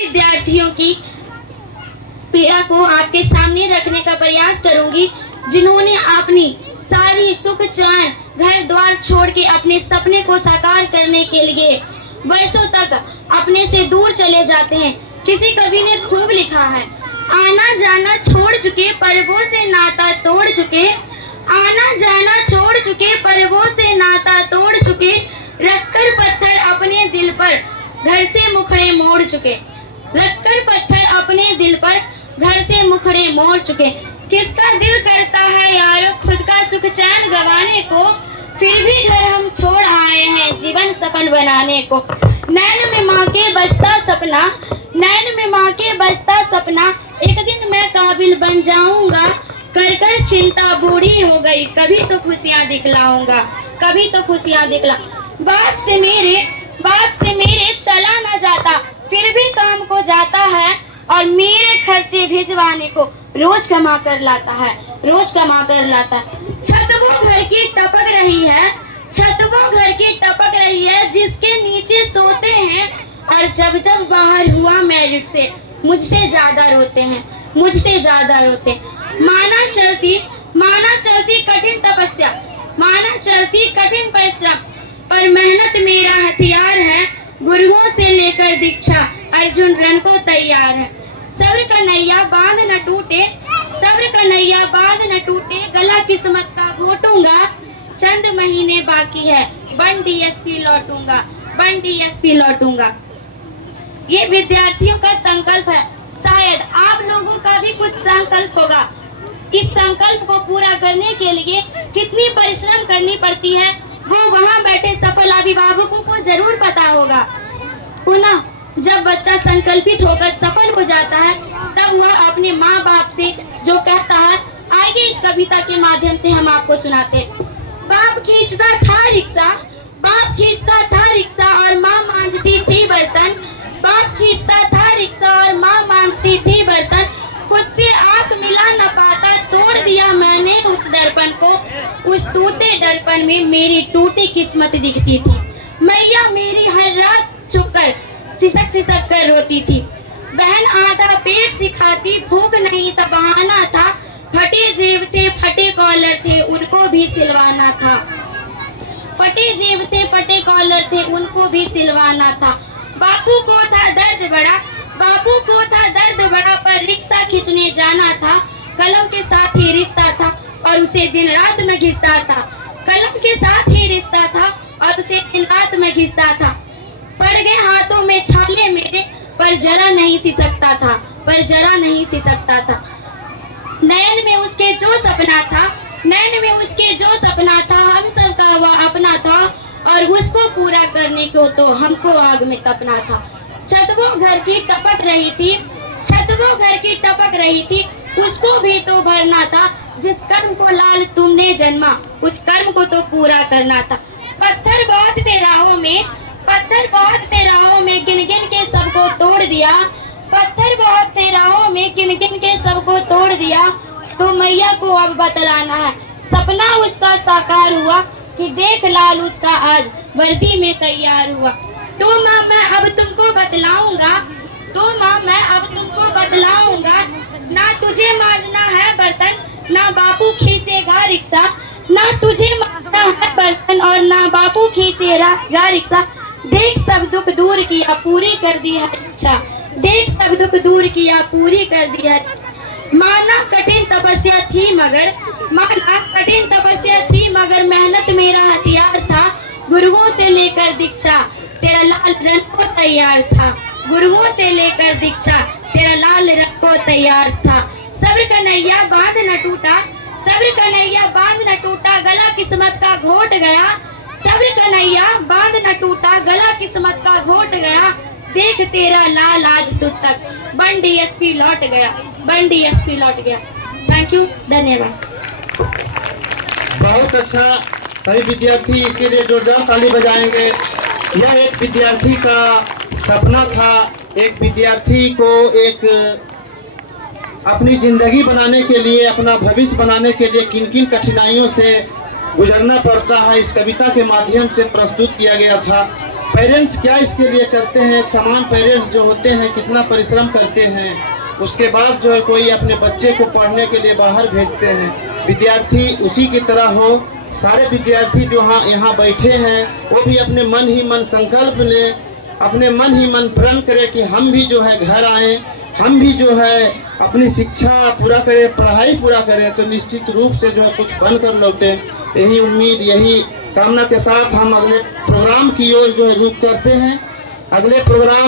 विद्यार्थियों की पीड़ा को आपके सामने रखने का प्रयास करूंगी, जिन्होंने अपनी सारी सुख चैन घर द्वार छोड़ के अपने सपने को साकार करने के लिए वर्षों तक अपने से दूर चले जाते हैं। किसी कवि ने खूब लिखा है, आना जाना छोड़ चुके पर्वों से नाता तोड़ चुके, आना जाना छोड़ चुके पर्वों से नाता तोड़ चुके, रखकर पत्थर अपने दिल पर घर से मुखड़े मोड़ चुके, रखकर पत्थर अपने दिल पर घर से मुखड़े मोड़ चुके। किसका दिल करता है यारो खुद का सुख चैन गंवाने को, फिर भी घर हम छोड़ आए हैं जीवन सफल बनाने को। नैन में माँ के बसता सपना, नैन में माँ के बसता सपना, एक दिन मैं काबिल बन जाऊंगा, कर कर चिंता बूढ़ी हो गई, कभी तो खुशियाँ दिखलाऊंगा, कभी तो खुशियाँ दिखला। बाप से मेरे चला ना जाता, फिर भी काम को जाता है, और मेरे खर्चे भिजवाने को रोज कमा कर लाता है, रोज कमा कर लाता है। छत वो घर की टपक रही है, छत वो घर की टपक रही है, जिसके नीचे सोते हैं, और जब जब बाहर हुआ मैरिट से मुझसे ज्यादा रोते हैं, मुझसे ज्यादा रोते। माना चलती कठिन तपस्या, माना चलती कठिन परिश्रम, पर मेहनत मेरा हथियार है, गुरुओं से लेकर दीक्षा अर्जुन रण को तैयार है। सब्र का नैया बांध न टूटे, सब्र का नैया बांध न टूटे, गला किस्मत का घोटूंगा, चंद महीने बाकी है, बन डीएसपी लौटूंगा, बन डीएसपी लौटूंगा। ये विद्यार्थियों का संकल्प है, शायद आप लोगों का भी कुछ संकल्प होगा। इस संकल्प को पूरा करने के लिए कितनी परिश्रम करनी पड़ती है, वो वहाँ बैठे सफल अभिभावकों को जरूर पता होगा। पुनः जब बच्चा संकल्पित होकर सफल हो जाता है, तब वह अपने माँ बाप से जो कहता है, आइए इस कविता के माध्यम से हम आपको सुनाते। बाप खींचता था रिक्शा, बाप खींचता था रिक्शा, और माँ मांझती थी बर्तन, बाप खींचता था रिक्शा और माँ मांझती थी बर्तन, खुद से आंख मिला न पाता, तोड़ दिया मैंने उस दर्पण को, उस टूटे दर्पण में मेरी टूटी किस्मत दिखती थी। मैया मेरी हर रात छुपकर सिसक सिसक कर रोती थी, बहन आधा पेट सिखाती, भूख नहीं था बहाना था, फटे जेब थे फटे कॉलर थे उनको भी सिलवाना था, फटे जेब थे फटे कॉलर थे उनको भी सिलवाना था। बापू को था दर्द बड़ा, बापू को था दर्द बड़ा, पर रिक्शा खींचने जाना था, कलम के साथ ही रिश्ता था और उसे दिन रात में घिसता था, कलम के साथ ही रिश्ता था और उसे दिन रात में घिसता था। पड़ गए हाथों में छाले मेरे, पर जरा नहीं सिसकता था, पर जरा नहीं सिसकता था। नैन में उसके जो सपना था, नैन में उसके जो सपना था, हम सब का वह अपना था, और उसको पूरा करने को तो हमको आग में तपना था। छत वो घर की टपक रही थी, छत वो घर की टपक रही थी, उसको भी तो भरना था, जिस कर्म को लाल तुमने जन्मा, उस कर्म को तो पूरा करना था। पत्थर बहुत थे राहों में, पत्थर बहुत थे राहों में, गिन गिन के सबको तोड़ दिया, पत्थर बहुत थे राहों में, गिन गिन के सबको तोड़ दिया, तो मैया को अब बतलाना है, सपना उसका साकार हुआ, कि देख लाल उसका आज वर्दी में तैयार हुआ। तो माँ मैं अब तुमको बतलाऊंगा, तो माँ मैं अब तुमको बतलाऊंगा, ना तुझे मांझना है बर्तन, ना बापू खींचेगा रिक्शा, ना तुझे मांझना है बर्तन और ना बापू खींचेगा रिक्शा। देख सब दुख दूर किया पूरी कर दी है इच्छा, देख सब दुख दूर किया पूरी कर दी है। माना कठिन तपस्या थी मगर, माना कठिन तपस्या थी मगर, मेहनत मेरा हथियार था, गुरुओं से लेकर दीक्षा तेरा लाल रंग को तैयार था, गुरुओं से लेकर दीक्षा तेरा लाल रंग को तैयार था। सब्र का नैया बांध न टूटा, सब्र का नैया बांध न टूटा, गला किस्मत का घोट गया, सब्र का नैया बांध न टूटा, गला किस्मत का घोट गया, देख तेरा लाल आज तुझ तक, बन डीएसपी लौट गया, बन डीएसपी लौट गया। थैंक यू, धन्यवाद। बहुत अच्छा, सभी विद्यार्थी इसके लिए जोरदार ताली बजाएंगे। यह एक विद्यार्थी का सपना था, एक विद्यार्थी को एक अपनी जिंदगी बनाने के लिए, अपना भविष्य बनाने के लिए किन किन कठिनाइयों से गुजरना पड़ता है, इस कविता के माध्यम से प्रस्तुत किया गया था। पेरेंट्स क्या इसके लिए करते हैं, एक समान पेरेंट्स जो होते हैं कितना परिश्रम करते हैं, उसके बाद जो है कोई अपने बच्चे को पढ़ने के लिए बाहर भेजते हैं। विद्यार्थी उसी की तरह हो, सारे विद्यार्थी जो यहाँ बैठे हैं वो भी अपने मन ही मन संकल्प लें, अपने मन ही मन प्रण करें कि हम भी जो है घर आएँ, हम भी जो है अपनी शिक्षा पूरा करें, पढ़ाई पूरा करें, तो निश्चित रूप से जो है कुछ बनकर लौटे। यही उम्मीद, यही कामना के साथ हम अगले प्रोग्राम की ओर जो है रुख करते हैं। अगले प्रोग्राम